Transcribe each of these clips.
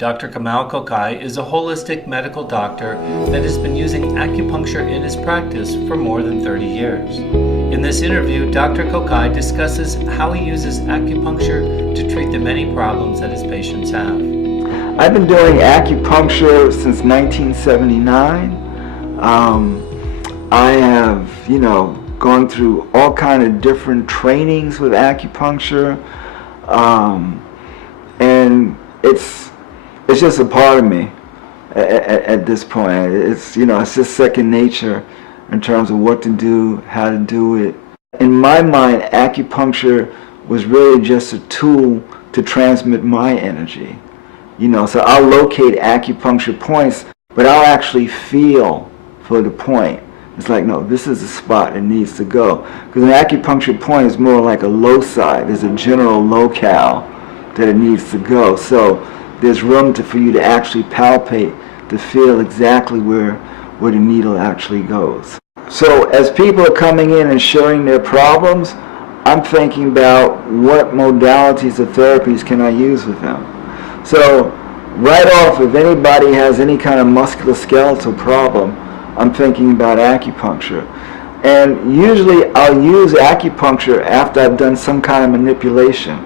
Dr. Kamau Kokayi is a holistic medical doctor that has been using acupuncture in his practice for more than 30 years. In this interview, Dr. Kokayi discusses how he uses acupuncture to treat the many problems that his patients have. I've been doing acupuncture since 1979. I have, gone through all kind of different trainings with acupuncture, and it's just a part of me at this point. It's just second nature in terms of what to do, how to do it. In my mind, acupuncture was really just a tool to transmit my energy. So I'll locate acupuncture points, but I'll actually feel for the point. It's like, no, this is the spot it needs to go. Because an acupuncture point is more like a loci. There's a general locale that it needs to go. So there's room for you to actually palpate, to feel exactly where the needle actually goes. So as people are coming in and sharing their problems, I'm thinking about what modalities of therapies can I use with them. So right off, if anybody has any kind of musculoskeletal problem, I'm thinking about acupuncture. And usually I'll use acupuncture after I've done some kind of manipulation,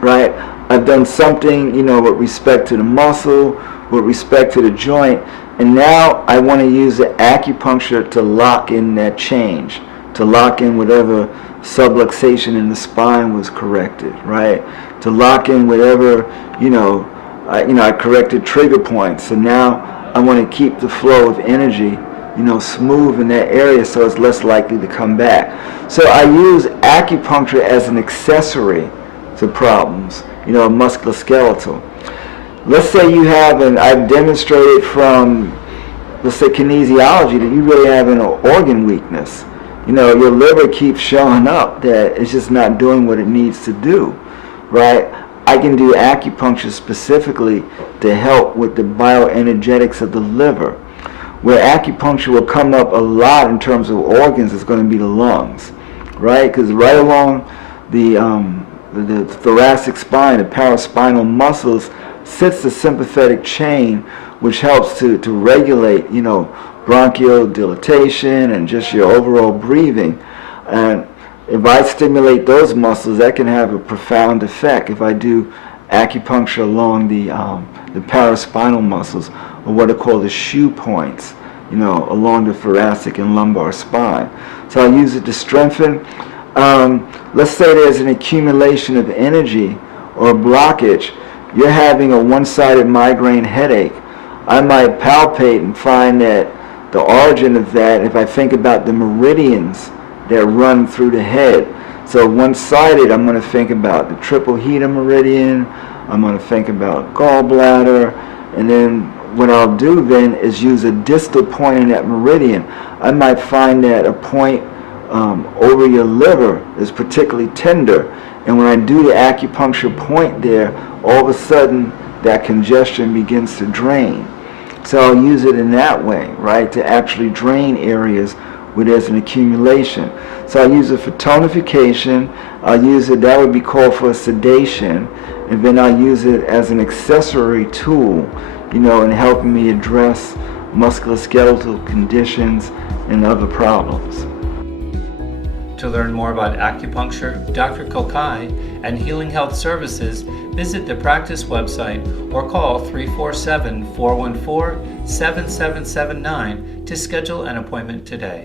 right? I've done something, with respect to the muscle, with respect to the joint, and now I want to use the acupuncture to lock in that change, to lock in whatever subluxation in the spine was corrected, right? To lock in whatever, I corrected trigger points. So now I want to keep the flow of energy, smooth in that area so it's less likely to come back. So I use acupuncture as an accessory to problems, musculoskeletal. Let's say you have, and I've demonstrated from, let's say, kinesiology, that you really have an organ weakness. Your liver keeps showing up that it's just not doing what it needs to do, right? I can do acupuncture specifically to help with the bioenergetics of the liver. Where acupuncture will come up a lot in terms of organs is going to be the lungs, right? Because right along the thoracic spine, the paraspinal muscles, sits the sympathetic chain, which helps to regulate, bronchial dilatation and just your overall breathing. And if I stimulate those muscles, that can have a profound effect if I do acupuncture along the paraspinal muscles, or what are called the shoe points, along the thoracic and lumbar spine. So I use it to strengthen. Let's say there's an accumulation of energy or a blockage. You're having a one-sided migraine headache. I might palpate and find that the origin of that, if I think about the meridians that run through the head. So one-sided, I'm going to think about the triple heater meridian, I'm going to think about gallbladder, and then what I'll do then is use a distal point in that meridian. I might find that a point over your liver is particularly tender, and when I do the acupuncture point there, all of a sudden that congestion begins to drain. So I'll use it in that way, right, to actually drain areas where there's an accumulation. So I'll use it for tonification, I'll use it, that would be called for a sedation, and then I'll use it as an accessory tool, in helping me address musculoskeletal conditions and other problems. To learn more about acupuncture, Dr. Kokayi, and healing health services, visit the practice website or call 347-414-7779 to schedule an appointment today.